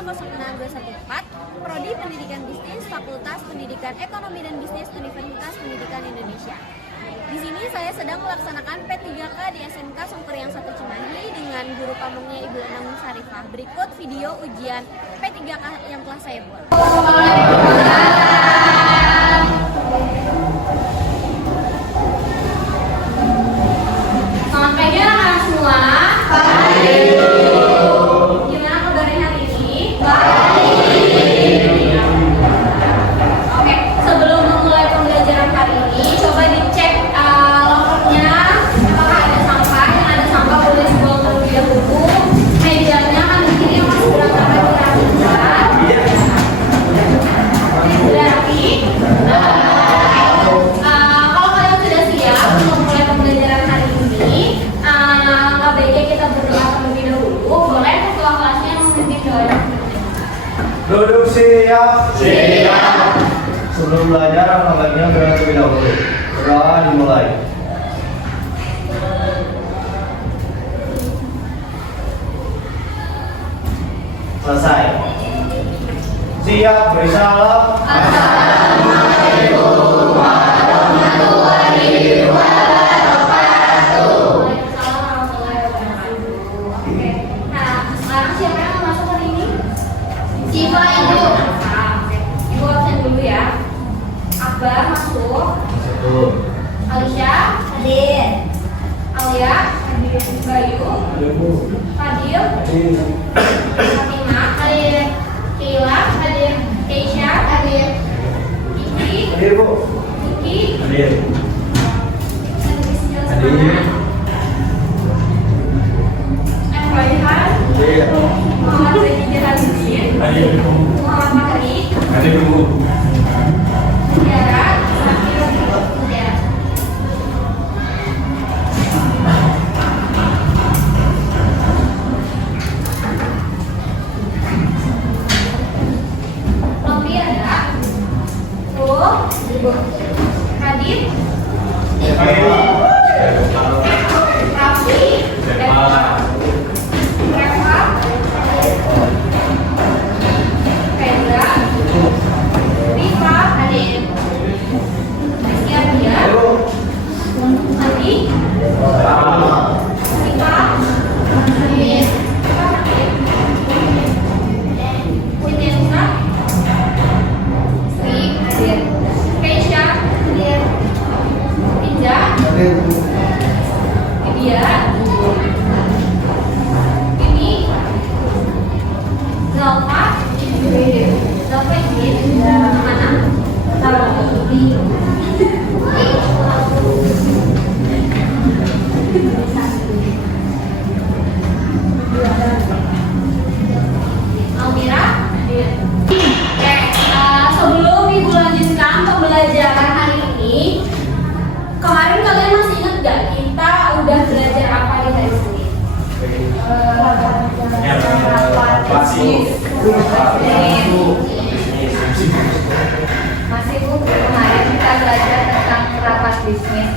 06214, Prodi Pendidikan Bisnis, Fakultas Pendidikan Ekonomi dan Bisnis Universitas Pendidikan Indonesia. Di sini saya sedang melaksanakan P3K di SMK Songkuriang 1 Cimahi dengan guru pamongnya Ibu Endang Musarifah. Berikut video ujian P3K yang telah saya buat. Selamat pagi anak-anak semua. Gimana kabarnya hari ini? Oke, sebelum memulai pembelajaran hari ini, coba dicek lokernya apakah ada sampah. Yang ada sampah boleh dibuang terlebih dahulu. Mejanya kan di sini masih berantakan dirapikan. Dirapi. Kalau kalian sudah siap untuk mulai pembelajaran hari ini, baiknya kita berdoa terlebih dahulu. Boleh ketua kelasnya memimpin doa. Duduk siap. Siap. Sebelum belajar, baiknya berdoa terlebih dahulu. Berdoa dimulai. Selesai. Siap, bersalam. Assalamualaikum warahmatullahi wabarakatuh. Oke. Nah, sekarang siapa yang mau masuk hari ini? Siva, Ibu. Oke. Ibu absen dulu ya. Akbar masuk. Satu. Alicia, Hadir. Alia, hadir. Bayu, Fadil, Fatima, hadir. Keila, hadir. Keisha, hadir. Kiki, Hadir, Bu. Kiki, Hadir. Hadir. Raihan, Hadir. Muhammad Zaidi Hazudin, Hadir. Muhammad Mahri, Hadir, Bu. Tiara, Sakir, Tiara. Rompi ada, tuh, Radit, Raffi, Reva, Kendra, Rifa, hadir. Rizky Ardia, Adi, Siva, hadir. Widyansa, Sri, hadir. Keisha, hadir. Inja, Widya, Ini, Zalfa, Zalfa ini mana? Almira, oke. Sebelum Ibu lanjutkan pembelajaran hari ini, kemarin kalian masih ingat gak kita udah belajar apa di hari Senin? Masih Bu, kemarin kita belajar tentang rapat bisnis,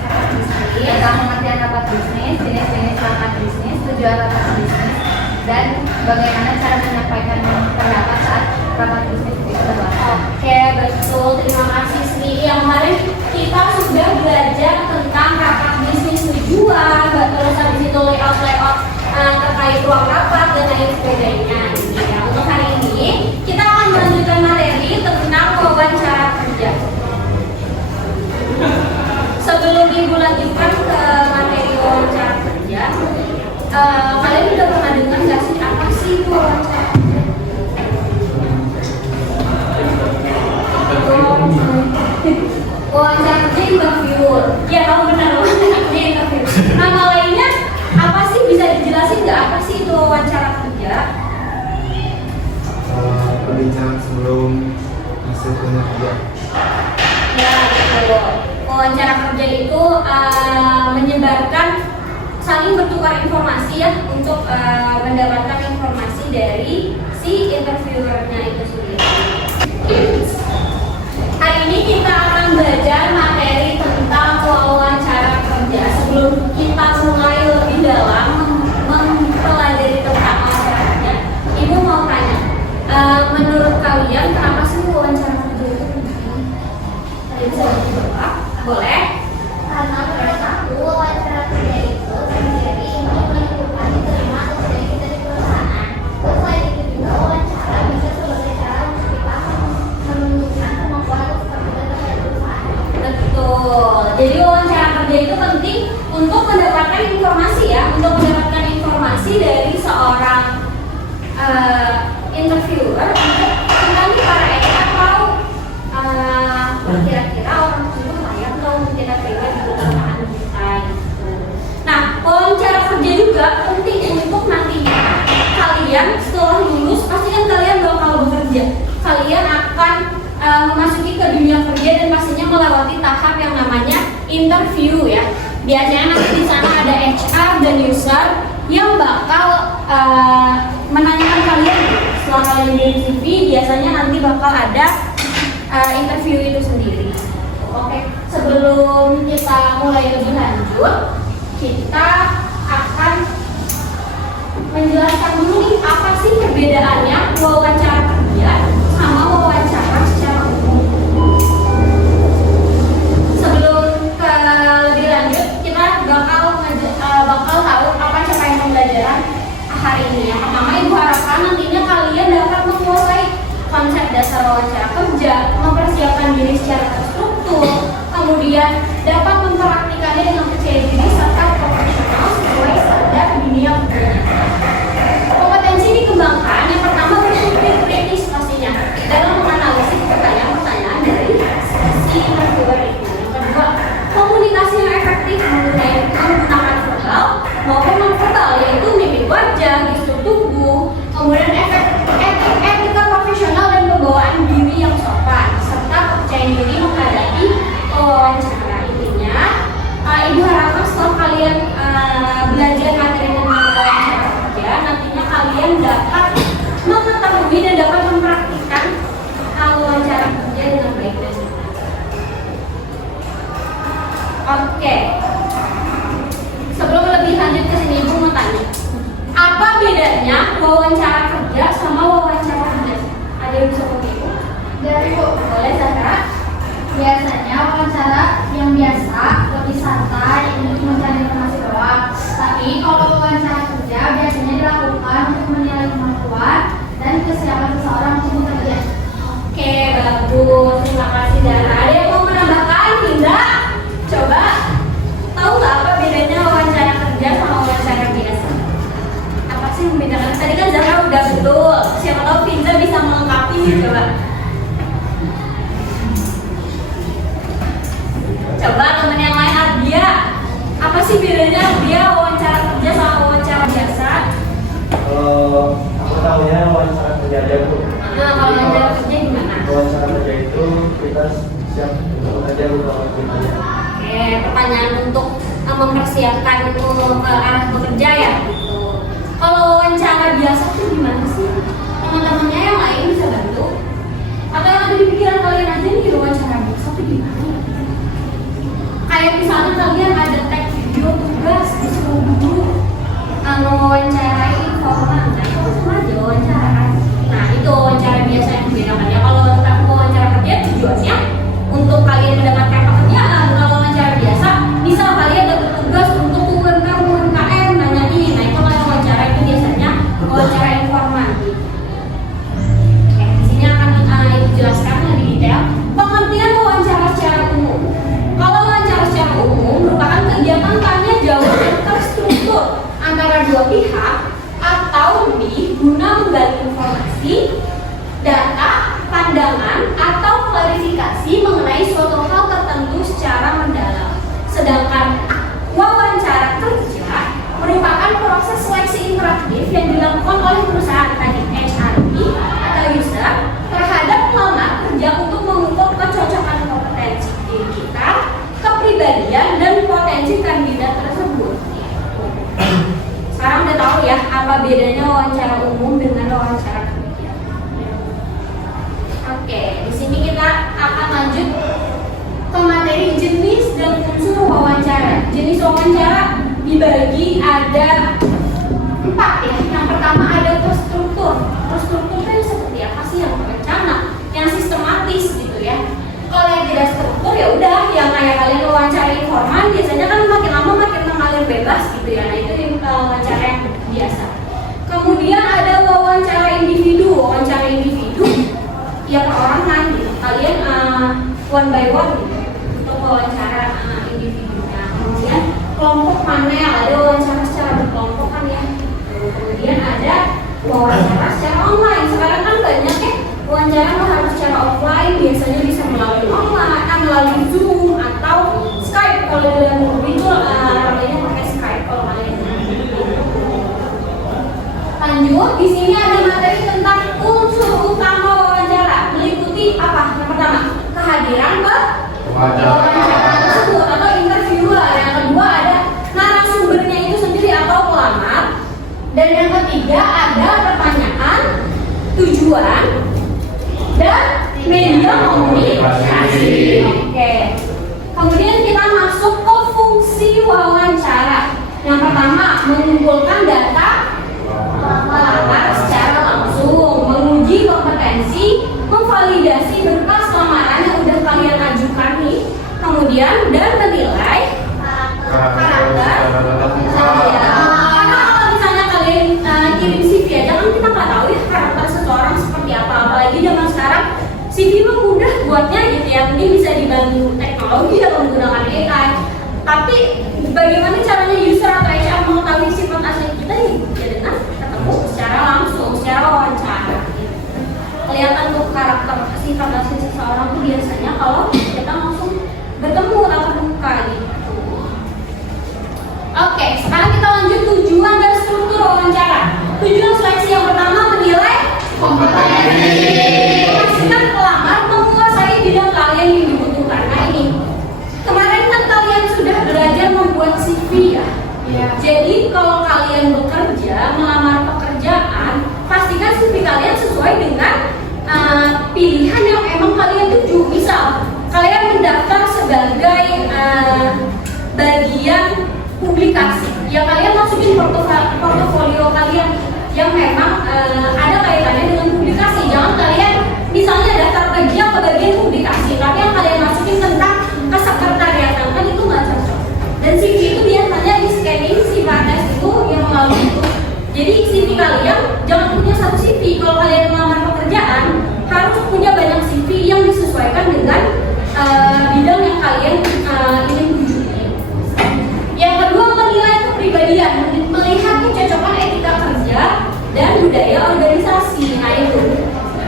tentang pengertian rapat bisnis, jenis-jenis rapat bisnis, tujuan rapat bisnis, dan bagaimana cara menyampaikan pendapat saat rapat bisnis itu terbatas. Oke, betul. Terima kasih Sri. Yang kemarin kita sudah belajar tentang rapat bisnis tujuan, terus habis itu layout terkait ruang rapat dan lain sebagainya. Ya, untuk hari ini kita akan melanjutkan materi tentang wawancara kerja. Sebelum Ibu lanjutkan ke materi wawancara kerja, kalian udah pernah dengar nggak sih apa sih itu wawancara kerja? Wawancara kerja interview. Ya, kamu benar, wawancara kerja interview. Nama lainnya apa sih, bisa dijelasin nggak apa sih itu wawancara kerja? Berbincang sebelum masuk kerja. Ya, betul. Wawancara kerja itu menyebarkan, saling bertukar informasi ya, untuk mendapatkan informasi dari si interviewernya itu sendiri. Hari ini kita akan belajar materi tentang wawancara kerja. Sebelum kita mulai lebih dalam mempelajari tentang wawancara kerja, Ibu mau tanya, Boleh? Karena menurut aku wawancara kerja itu sendiri ini menentukan diterima atau tidak kita di perusahaan. Terus selain itu juga wawancara bisa sebagai cara untuk kita menunjukkan kemampuan atau kapasitas terhadap perusahaan. Betul. Jadi wawancara kerja itu penting untuk mendapatkan informasi ya, untuk mendapatkan informasi dari seorang interviewer untuk kita nih para HR tahu kira-kira orang tersebut layak atau kita terima di perusahaan kita gitu. Nah, wawancara kerja juga penting untuk nantinya kalian setelah lulus pasti kan kalian bakal bekerja. Kalian akan memasuki ke dunia kerja dan pastinya melewati tahap yang namanya interview ya. Biasanya nanti di sana ada HR dan user yang bakal menanyakan kalian setelah kalian di CV. Biasanya nanti bakal ada interview itu sendiri. Oke, sebelum kita mulai lebih lanjut, kita akan menjelaskan dulu nih apa sih perbedaannya wawancara kerja sama wawancara secara umum. Sebelum ke lebih lanjut, kita bakal tahu apa capaian pembelajaran hari ini. Yang pertama, ibu harapkan nantinya kalian dapat menguasai konsep dasar wawancara kerja, mempersiapkan diri secara terstruktur, kemudian dapat mempraktikannya dengan percaya diri serta profesional sesuai standar dunia kerja. Kompetensi dikembangkan, yang pertama berpikir kritis pastinya dalam menganalisis pertanyaan-pertanyaan dari sisi interviewer itu. Yang kedua, komunikasi yang efektif menggunakan verbal maupun non-verbal, yaitu mimik wajah, gestur tubuh, kemudian etika profesional dan pembawaan diri yang sopan, serta percaya diri menghadapi wawancara. Intinya, ibu harapkan setelah kalian belajar materi tentang wawancara kerja, nantinya kalian dapat mengetahui dan dapat mempraktikkan wawancara kerja dengan baik dan benar. Oke. Sebelum lebih lanjut ke sini, ibu mau tanya, apa bedanya wawancara kerja sama wawancara biasa? Ada yang bisa komen ibu? Dari Bu, Boleh, Zahra? biasanya wawancara yang biasa lebih santai untuk mencari informasi doang. Tapi kalau wawancara kerja biasanya dilakukan untuk menilai kemampuan dan kesiapan seseorang untuk bekerja. Oke, bagus. Terima kasih, Zahra. Ada yang mau menambahkan? Tidak? Coba, tahu nggak apa bedanya wawancara kerja sama wawancara biasa? Apa sih yang membedakan? Tadi kan Zahra udah betul. Siapa tahu Finza bisa melengkapi nih, coba. Coba teman yang lain, Ardia. Apa sih bedanya Ardia wawancara kerja sama wawancara biasa? Aku tahunya wawancara kerja aja Bu. Nah, kalau wawancara kerja gimana? Wawancara kerja itu kita siap untuk aja beberapa pertanyaan. Oke, pertanyaan untuk mempersiapkan ke arah bekerja ya gitu. Kalau wawancara biasa tuh gimana sih? Teman-temannya yang lain bisa bantu? Atau yang ada di pikiran kalian aja nih wawancara biasa tuh gimana? Kayak misalnya kalian ada tag video tugas disuruh dulu wawancarai informan, nah itu sama aja wawancara kan. Nah itu wawancara biasa yang membedakan ya. Kalau wawancara kerja tujuannya untuk kalian mendapatkan pekerjaan. Kalau wawancara biasa, misal kalian dapat tugas untuk UMKM nanyain, nah itu kalau wawancara itu biasanya wawancara informan gitu. Oke, di sini akan ibu jelaskan lebih detail pengertian wawancara secara umum. Kalau wawancara secara umum merupakan kegiatan tanya jawab yang terstruktur antara dua pihak atau lebih guna menggali informasi, data, pandangan, atau klarifikasi mengenai suatu hal tertentu secara mendalam. Sedangkan wawancara kerja merupakan proses seleksi interaktif yang dilakukan oleh perusahaan tadi HRD atau user terhadap pelamar kerja untuk mengukur kecocokan kompetensi diri kita, kepribadian, dan potensi kandidat tersebut. Sekarang udah tahu ya apa bedanya wawancara umum dengan wawancara kerja. Oke, di sini kita akan lanjut ke materi jenis dan unsur wawancara. Jenis wawancara dibagi ada 4 ya. Yang pertama ada terstruktur. Terstruktur itu seperti apa sih? Yang terencana, yang sistematis gitu ya. Kalau yang tidak struktur ya udah, yang kayak kalian wawancara informal biasanya kan makin lama makin mengalir bebas gitu ya. Nah itu wawancara yang biasa. Kemudian ada wawancara individu ya perorangan gitu. Kalian one by one gitu untuk wawancara individunya. Kemudian kelompok mana yang ada wawancara secara berkelompok kan ya. Kemudian ada wawancara secara online. Sekarang kan banyak ya wawancara harus secara offline, biasanya bisa melalui online, melalui Zoom atau Skype. Kalau dalam mobil itu ramainya pakai Skype kalau kalian. Lanjut, di sini ada materi tentang unsur utama wawancara. Meliputi apa? Yang pertama, kehadiran wawancara tersebut atau interviewer. Yang kedua ada narasumbernya itu sendiri atau pelamar. Dan yang ketiga ada pertanyaan, tujuan, dan media komunikasi. Oke. Kemudian kita masuk ke fungsi wawancara. Yang pertama, mengumpulkan data pelamar secara langsung, menguji kompetensi, memvalidasi berkas lamaran yang udah kalian ajukan nih. Kemudian dan menilai karakter. Karena kalau misalnya kalian kirim CV aja kan kita nggak tahu ya karakter seseorang seperti apa. Apalagi zaman sekarang CV mah mudah buatnya gitu ya, mungkin bisa dibantu teknologi atau menggunakan AI. Tapi bagaimana caranya user atau HR mengetahui sifat asli kita ya dengan ketemu secara langsung, secara wawancara. Kelihatan tuh karakter sifat asli seseorang tuh biasanya kalau kita langsung bertemu tatap muka gitu. Oke, sekarang kita lanjut tujuan dan struktur wawancara. Tujuan seleksi yang pertama menilai kompetensi. Memastikan pelamar menguasai bidang kalian yang dibutuhkan. Nah ini, kemarin kan kalian sudah belajar membuat CV ya. Jadi kalau kalian bekerja, melamar pekerjaan, pastikan CV kalian sesuai dengan pilihan yang emang kalian tuju. Misal, kalian mendaftar sebagai bagian publikasi, ya kalian masukin portofolio kalian yang memang ada kaitannya dengan publikasi. Jangan kalian misalnya daftar kerja ke bagian publikasi, tapi yang kalian masukin tentang kesekretariatan, kan itu nggak cocok. Dan CV itu biasanya di scanning sifatnya itu yang melalui itu. Jadi CV kalian jangan punya satu CV. Kalau kalian melamar pekerjaan harus punya banyak CV yang disesuaikan dengan bidang yang kalian ingin tuju. Yang kedua, menilai kepribadian, melihat kecocokan etika kerja dan budaya organisasi. Nah itu,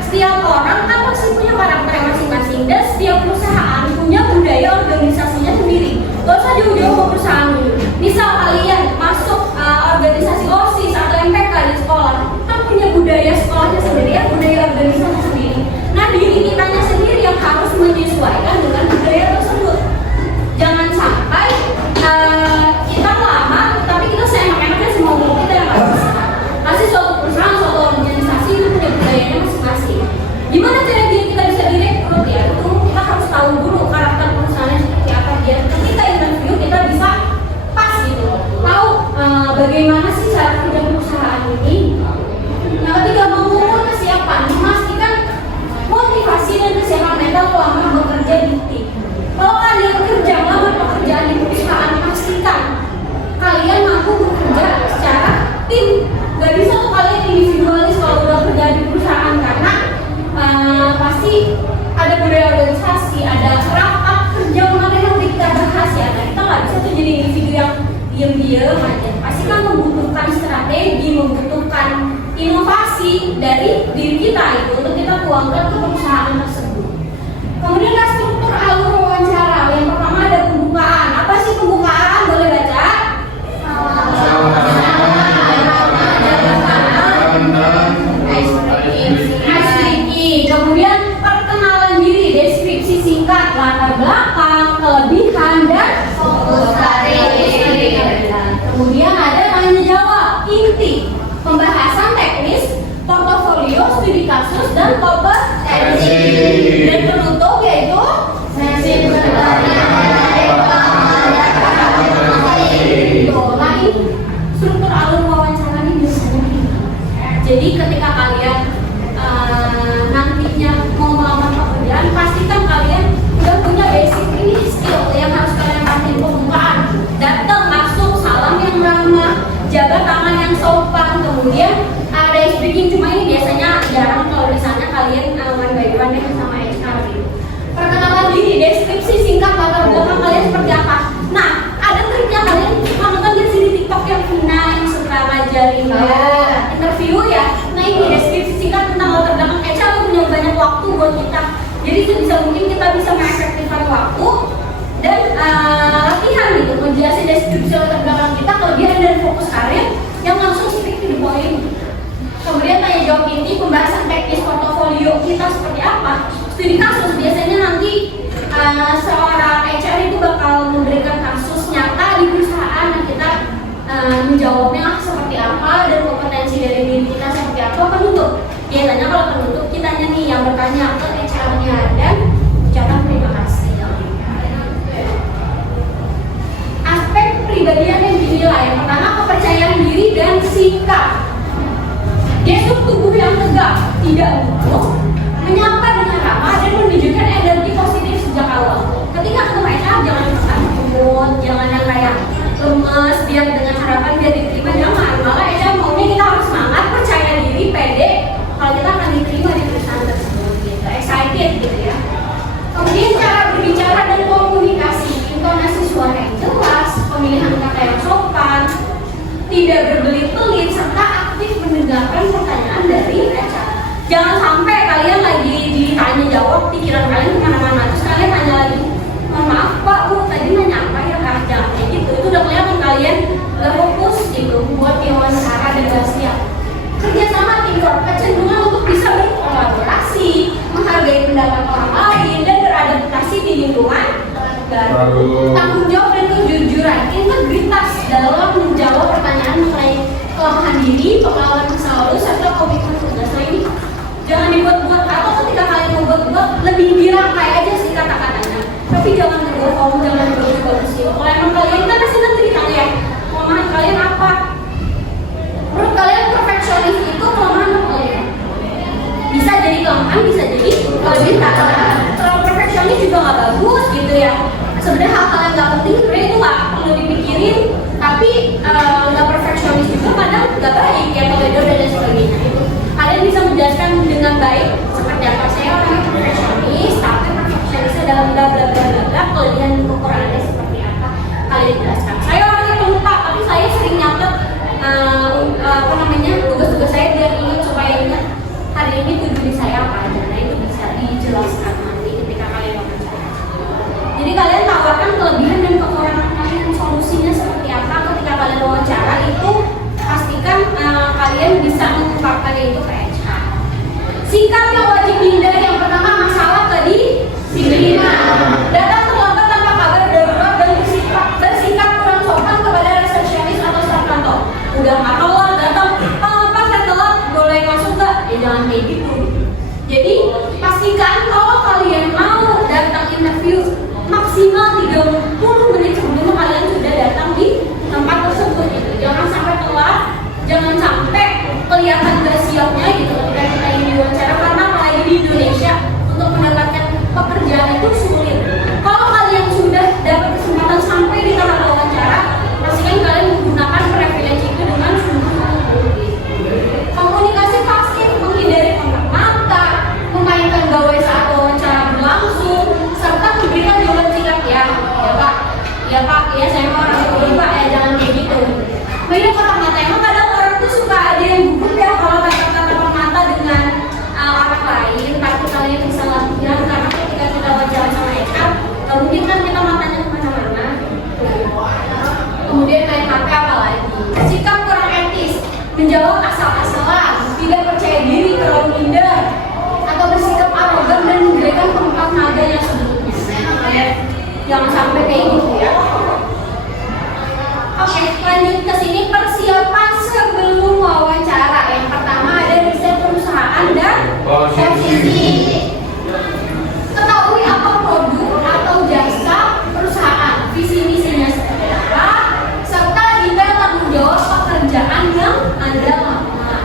setiap orang kan pasti punya karakter masing-masing dan setiap perusahaan punya budaya organisasinya sendiri. Gak usah jauh-jauh ke perusahaan dulu. Misal kalian masuk organisasi OSIS atau MPK di sekolah, kan punya budaya sekolahnya sendiri, ya budaya organisasi sendiri. Nah diri kitanya sendiri yang harus menyesuaikan dengan budaya tersebut. Jangan sampai kita melamar, tapi kita seenak-enaknya semua umum kita yang nggak bisa. Pasti suatu perusahaan, suatu organisasi itu punya budayanya masing-masing. Gimana cara biar kita bisa direkrut ya? Itu kita harus tahu dulu karakter perusahaannya seperti apa, biar ketika interview kita bisa pas gitu, tahu bagaimana sih cara kerja perusahaan ini. Yang ketiga, mengukur kesiapan, memastikan motivasi dan kesiapan mental pelamar bekerja di tim. Kalau kalian bekerja melamar pekerjaan di perusahaan, pastikan kalian mampu bekerja secara tim. Gak bisa tuh kalian individualis kalau udah kerja di perusahaan, karena pasti ada budaya organisasi, ada rapat kerja kemarin yang kita bahas ya. Nah kita nggak bisa tuh jadi individu yang diam-diam aja. Pasti kan membutuhkan strategi, membutuhkan inovasi dari diri kita itu untuk kita tuangkan ke perusahaan tersebut. Kemudian struktur alur wawancara. Yang pertama ada pembukaan. Apa sih pembukaan? Boleh baca? Icebreaking. Kemudian perkenalan diri, deskripsi singkat, latar belakang, kelebihan dan fokus karir. Kemudian ada tanya jawab inti, pembahasan teknis, portofolio, studi kasus dan kompetensi. Dan penutup yaitu deskripsi singkat latar belakang kalian seperti apa. Nah, ada triknya kalian nonton di sini TikTok yang Vina yang suka ngajarin interview ya. Nah, ini deskripsi singkat tentang latar belakang HR punya banyak waktu buat kita. Jadi sebisa mungkin kita bisa mengefektifkan waktu dan latihan gitu, menjelasin deskripsi latar belakang kita, kelebihan dan fokus karir yang langsung stick to the point. Kemudian tanya jawab inti, pembahasan teknis portofolio kita seperti apa. Studi kasus biasanya nanti seorang HR itu bakal memberikan kasus nyata di perusahaan dan kita menjawabnya seperti apa dan kompetensi dari diri kita seperti apa. Penutup biasanya kalau penutup kitanya nih yang bertanya ke HR-nya dan ucapan terima kasih. Aspek kepribadian yang dinilai, yang pertama kepercayaan diri dan sikap. Gestur tubuh yang tegak, tidak gugup, menyapa dengan ramah dan menunjukkan energi positif sejak awal. Ketika ketemu HR jangan takut, jangan yang kayak lemes biar dengan harapan biar diterima, jangan. Malah HR maunya kita harus semangat, percaya diri, pede kalau kita akan diterima di perusahaan tersebut gitu. Excited gitu ya. Kemudian cara berbicara dan komunikasi, intonasi suara yang jelas, pemilihan kata yang sopan, tidak berbelit-belit, serta aktif mendengarkan pertanyaan dari HR. Jangan sampai kalian lagi ditanya jawab, pikiran kalian kemana-mana, terus kalian tanya lagi, maaf Pak, Bu, tadi nanya apa ya Kak? Jangan kayak gitu, itu udah kelihatan kalian gak fokus gitu buat diwawancara dan gak siap. Kerjasama teamwork, kecenderungan untuk bisa berkolaborasi, menghargai pendapat orang lain, dan beradaptasi di lingkungan baru. Tanggung jawab dan kejujuran, integritas dalam menjawab pertanyaan mengenai kelemahan diri, pengalaman masa lalu, serta komitmen tugas. Nah ini jangan dibuat-buat, atau ketika kalian membuat-buat lebih dirangkai aja sih kata-katanya. Tapi jangan berbohong, jangan berbohong sih. Kalau emang kalian kan pasti nanti ditanya ya, kelemahan kalian apa? Menurut kalian perfeksionis itu kelemahan apa kalian? Bisa jadi kelemahan, bisa jadi kelebihan. Kalau perfeksionis juga nggak bagus gitu ya. Sebenarnya hal-hal yang nggak penting sebenarnya itu nggak perlu dipikirin, tapi nggak perfeksionis juga kadang nggak baik ya, koridor dan lain sebagainya. Kalian bisa menjelaskan dengan baik seperti apa, saya orangnya perfeksionis, tapi perfeksionisnya dalam bla bla bla bla bla, kelebihan dan kekurangannya seperti apa kalian jelaskan. Saya orangnya pelupa, tapi saya sering nyatet tugas-tugas saya biar ingat supaya ingat hari ini tujuan saya apa aja. Nah itu bisa dijelaskan nanti ketika kalian wawancara. Jadi kalian tawarkan kelebihan dan kekurangan kalian, solusinya seperti apa ketika kalian wawancara, itu pastikan kalian bisa mengungkapkannya itu ke HR. Sikap yang wajib dihindari, yang pertama masalah tadi diterima, datang terlambat tanpa kabar darurat, dan bersikap kurang sopan kepada resepsionis atau staf kantor. Udah nggak telat datang, Pak saya telat, boleh masuk nggak? Ya jangan kayak gitu. Jadi pastikan kalau kalian mau datang interview maksimal 30 menit sebelum kalian sudah datang di tempat tersebut gitu. Jangan sampai telat, jangan sampai kelihatan gak siapnya gitu ketika kita ini diwawancara, karena apalagi di Indonesia untuk mendapatkan pekerjaan itu sulit. Kalau kalian sudah dapat kesempatan sampai di tahap wawancara, pastikan kalian menggunakan privilege itu dengan sungguh-sungguh. Komunikasi pasif, menghindari kontak mata, memainkan gawai saat wawancara berlangsung, serta memberikan jawaban singkat ya Pak, ya saya mau orang itu Pak, ya jangan kayak gitu. Mainkan kontak mata, emang kadang orang tuh suka ada yang gugup ya kalau kata-kata mata dengan orang lain, tapi kalian bisa latihan karena ketika kita wawancara sama HR, mungkin kan kita matanya kemana-mana. Kemudian main HP apa lagi? Sikap kurang etis, menjawab asal-asalan, tidak percaya diri, terlalu minder, atau bersikap arogan dan memberikan tempat naga yang sebelumnya. Jangan sampai kayak gitu ya. Oke, lanjut ke sini, persiapan sebelum wawancara. Yang pertama ada riset perusahaan dan posisi. Ketahui apa produk atau jasa perusahaan, visi misinya seperti apa, serta detail tanggung jawab pekerjaan yang Anda lakukan.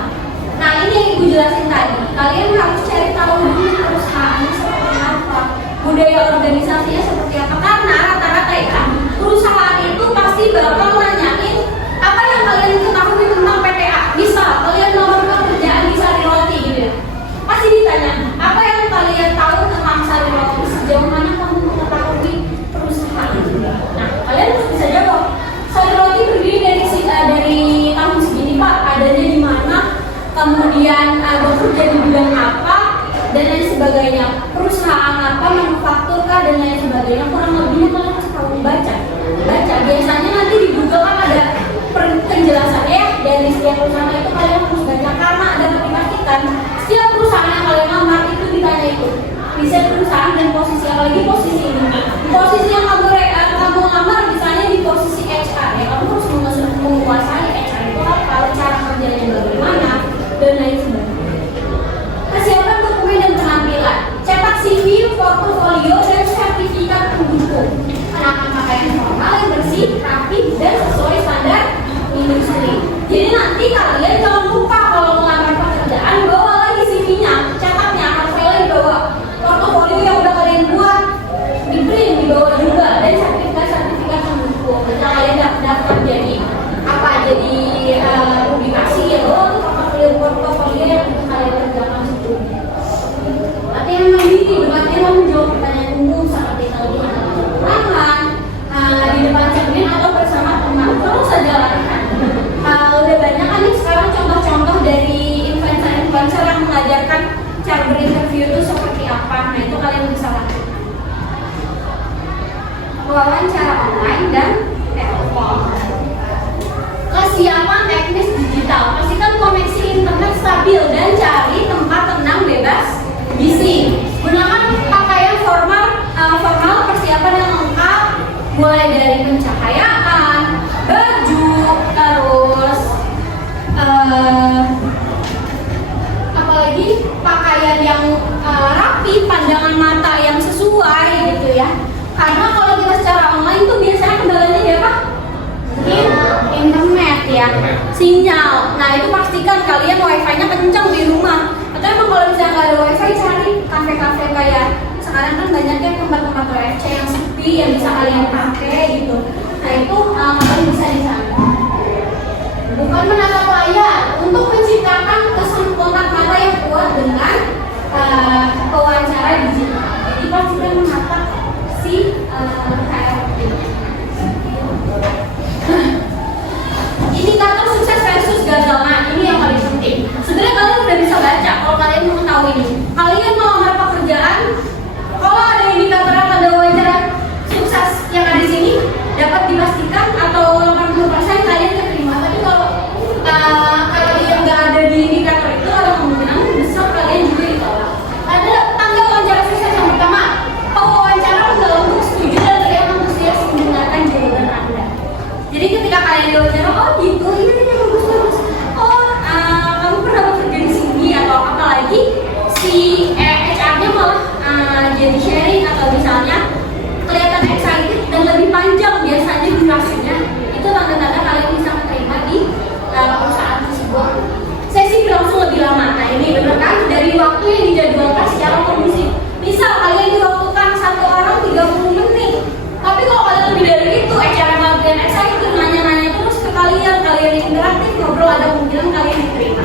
Nah ini yang Ibu jelasin tadi. Kalian harus cari tahu dulu perusahaannya seperti apa, budaya organisasinya seperti apa, karena rata-rata ya perusahaan itu pasti bakal nanyain apa yang kalian ketahui tentang PTA. Misal kalian nomor pekerjaan di Sari Roti gitu ya, pasti ditanya apa yang kalian tahu tentang Sari Roti, sejauh mana kamu mengetahui kemudian bekerja di bidang apa, dan lain sebagainya, perusahaan apa, manufaktur kah, dan lain sebagainya. Kurang lebihnya kalian harus tahu baca. Biasanya nanti di Google kan ada penjelasannya ya, dari setiap perusahaan itu kalian harus baca, karena ada dipastikan setiap perusahaan yang kalian lamar itu ditanya itu bisa perusahaan dan posisi, apalagi posisi ini, posisi yang kamu lamar misalnya di posisi HR ya, kamu harus menguasai HR itu apa, cara kerjanya bagaimana, dan lain sebagainya. Persiapan dokumen dan penampilan, cetak CV, portofolio, dan sertifikat pendukung. Kenakan pakaian formal yang bersih, rapi, dan sesuai standar industri. Jadi nanti kalian jangan lupa kalau melamar pekerjaan, bawa lagi CV-nya, cetaknya, harusnya dibawa. Portofolio yang udah kalian buat, di print, dibawa juga, dan sertifikat pendukung. Jadi kalian daftar jadi apa, jadi publikasi ya, bawa tuh portofolio yang kalian kerjakan sebelumnya. Latihan mandiri, latihan menjawab pertanyaan umum seperti kalian kekurangan di depan cermin atau bersama teman, terus saja latihan. Udah banyak kan nih sekarang contoh-contoh dari influencer yang mengajarkan cara berinterview itu seperti apa. Nah itu kalian bisa lakukan. Wawancara online dan telepon. Kesiapan teknis digital, pastikan koneksi internet stabil dan cari tempat tenang bebas bising. Gunakan pakaian formal, persiapan yang lengkap, mulai dari pencahayaan, baju, terus apalagi pakaian yang rapi, pandangan mata yang sesuai gitu ya. Karena kalau kita secara online tuh biasanya kendalanya ya Pak? Internet ya, sinyal. Nah itu pastikan kalian wifi-nya kencang di rumah. Atau emang kalau misalnya nggak ada wifi, cari kafe-kafe kayak sekarang kan banyak ya tempat-tempat WFC yang sepi yang bisa kalian pakai gitu. Nah itu kalian bisa di sana. Bukan menatap layar, untuk menciptakan kesan kontak mata yang kuat dengan pewawancara digital. Jadi pastikan menatap si HRD. Indikator sukses versus gagal. Nah ini yang paling penting. Sebenarnya kalian udah bisa baca kalau kalian mau tahu ini. Kalian melamar pekerjaan, kalau ada indikator yang ada wawancara sukses yang ada di sini dapat dipastikan atau 80% kalian keterima. Tapi kalau yang nggak ada di indikator itu, ada kemungkinan besar kalian juga ditolak. Ada tanggal wawancara sukses yang pertama, pewawancara adalah untuk setuju dan tidak antusias menggunakan jawaban Anda. Jadi ketika kalian diwawancara, oh gitu, ini bagus. Oh, kamu pernah bekerja di sini atau apalagi si HR-nya malah jadi sharing atau misalnya kelihatan excited dan lebih panjang biasanya durasinya, itu tanda-tanda kalian bisa menerima di perusahaan tersebut. Sesi berlangsung lebih lama. Nah ini benar kan, dari waktu yang dijadwalkan secara kondusif. Misal kalian diwaktukan 1 orang 30 menit, tapi kalau kalian lebih dari itu, HR kalian excited nanya-nanya terus ke kalian interaktif ngobrol, ada kemungkinan kalian diterima.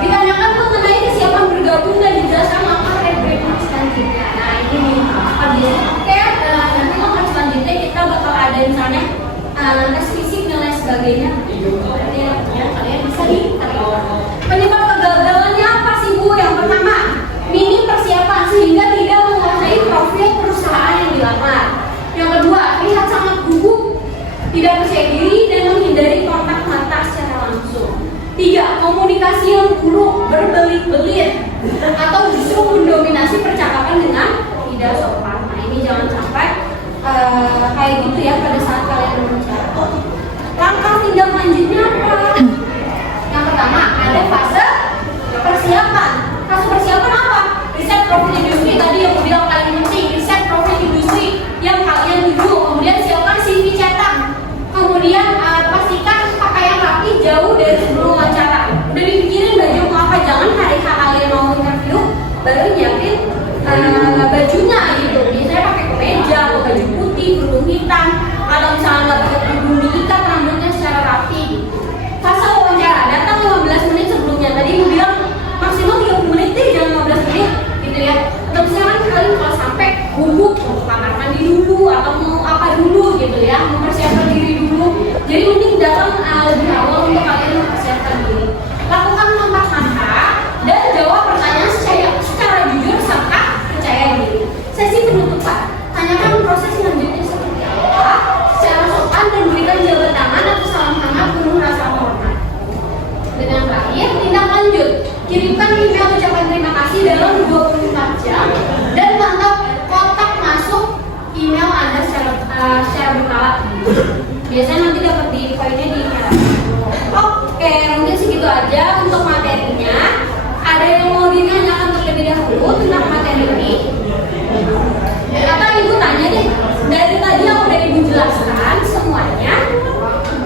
Ditanyakan mengenai kesiapan bergabung dan dijelaskan langkah rekrutmen selanjutnya. Nah ini nih, oke, nanti langkah selanjutnya kita bakal ada misalnya tes fisik dan lain sebagainya. Berarti ya, kalian bisa diterima. Penyebab kegagalannya apa sih Bu? Yang pertama, minim persiapan sehingga tidak menguasai profil perusahaan yang dilamar. Yang kedua, terlihat sangat gugup, tidak percaya diri dan menghindari kontak mata secara langsung. 3. Komunikasi yang buruk, berbelit-belit, atau justru mendominasi percakapan dengan tidak sopan. Nah ini jangan sampai kayak gitu ya pada saat kalian berbicara. Langkah tindak lanjutnya apa? Yang pertama, ada fase persiapan. Fase persiapan apa? Riset profil industri, tadi yang bilang paling penting, riset profil industri yang kalian tuju. Kemudian siapkan CV cetak. Kemudian pastikan pakaian rapi jauh dari sebelum wawancara. Udah dipikirin baju mau apa, jangan hari kalian mau interview baru nyiapin bajunya gitu. Biasanya pakai kemeja atau baju putih, kerudung hitam, atau misalnya nggak pakai kerudung diikat, rambutnya secara rapi. Fase wawancara, datang 15 menit sebelumnya. Tadi mau bilang maksimal 30 menit deh, jangan 15 menit gitu ya. Atau misalnya kalian kalau sampai gugup mau kamar mandi dulu atau mau apa dulu gitu ya, mempersiapkan diri dulu. Jadi mending datang lebih awal untuk kalian mempersiapkan diri. Lakukan kontak mata nanti dapat di poinnya di merah. Oke, mungkin segitu aja untuk materinya. Ada yang mau ditanyakan terlebih dahulu tentang materi ini? Atau ibu tanya deh, dari tadi yang udah ibu jelaskan semuanya,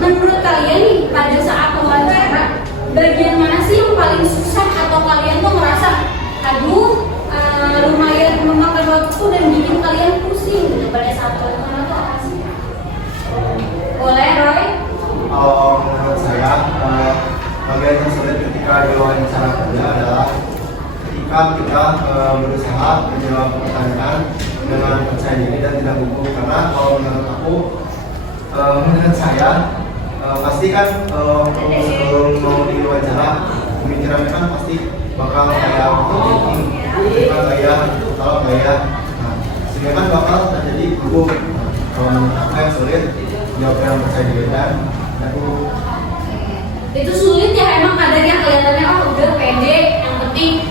menurut kalian nih pada saat wawancara, bagian mana sih yang paling susah atau kalian tuh merasa, aduh, lumayan memakan waktu dan bikin kalian pusing gitu pada saat wawancara tuh apa sih? Boleh, Roy? Menurut saya, bagian yang sulit ketika diwawancara kerja adalah ketika kita berusaha menjawab pertanyaan dengan percaya diri dan tidak gugup. Karena kalau menurut saya, pasti kan sebelum mau diwawancara, pemikiran kan pasti bakal kayak overthinking, kalau kayak, sehingga kan bakal terjadi gugup. Kalau menurut aku yang sulit jawab dengan percaya diri dan aku Itu sulit ya, emang kadang yang kelihatannya oh udah pede, yang penting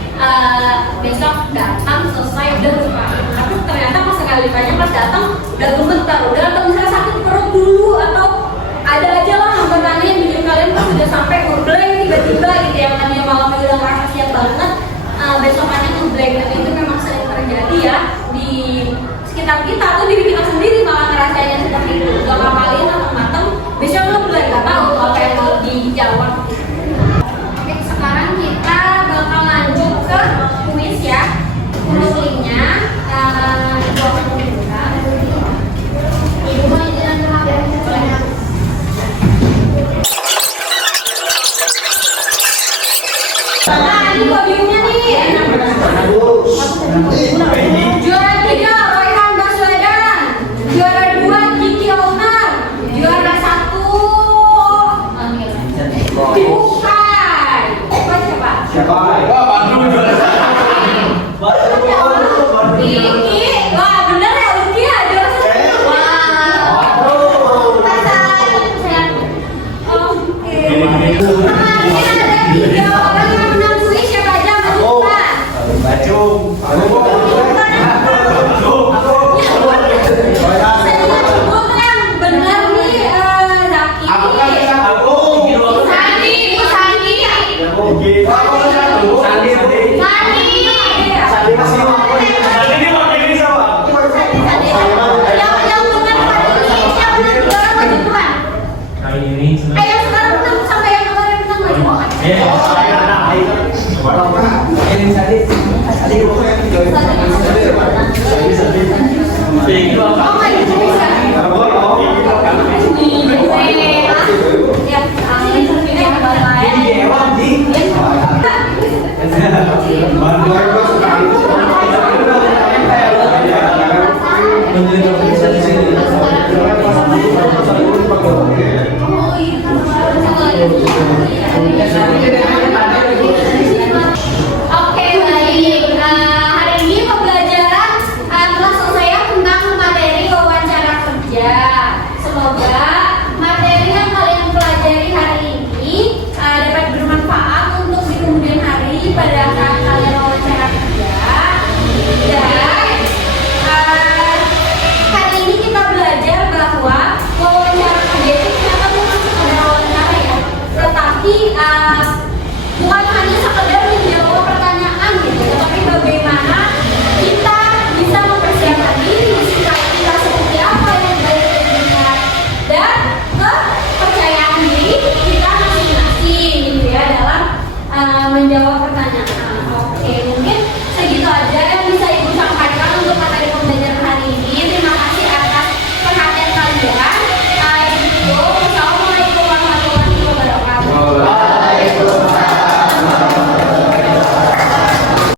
besok datang selesai udah lupain. Tapi ternyata pas sekali ditanya pas datang udah gemetar, udah atau misalnya sakit perut dulu atau ada aja lah pertanyaan yang bikin kalian pas udah sampai ngeblank tiba-tiba gitu, yang tadinya malamnya udah ngerasa siap banget, besokannya ngeblank. Dan itu memang sering terjadi ya di sekitar kita tuh, diri kita sendiri malah ngerasainnya seperti itu, gak ngapalin matang-matang, besok ngeblank, gak tahu apa yang mau dijawab. Oke, sekarang kita bakal lanjut ke kuis ya. Kuisnya ibu akan menunjukkan. Ibu mau izin berapa? Nah, ini podiumnya nih. Juara 3 Royhan Baswedan, juara 2 Kiki Olnar, juara 1 bukan. Siapa? Kiki. Wah, bener ya, Kiki ya, juara 1. Oke. Ada 3 orang yang menang kuis, siapa aja? Benar nih, Zaki. Oke, baik. Hari ini pembelajaran telah selesai tentang materi wawancara kerja. Semoga materi yang kalian pelajari hari ini dapat bermanfaat untuk di kemudian hari pada saat kalian wawancara kerja. Dan hari ini kita belajar bahwa wawancara kerja itu ternyata bukan sekedar wawancara ya, tetapi bukan hanya sekedar menjawab pertanyaan gitu, tetapi bagaimana kita bisa mempersiapkan diri, sikap kita seperti apa yang baik dan benar, dan kepercayaan diri kita masing-masing gitu ya dalam menjawab pertanyaan.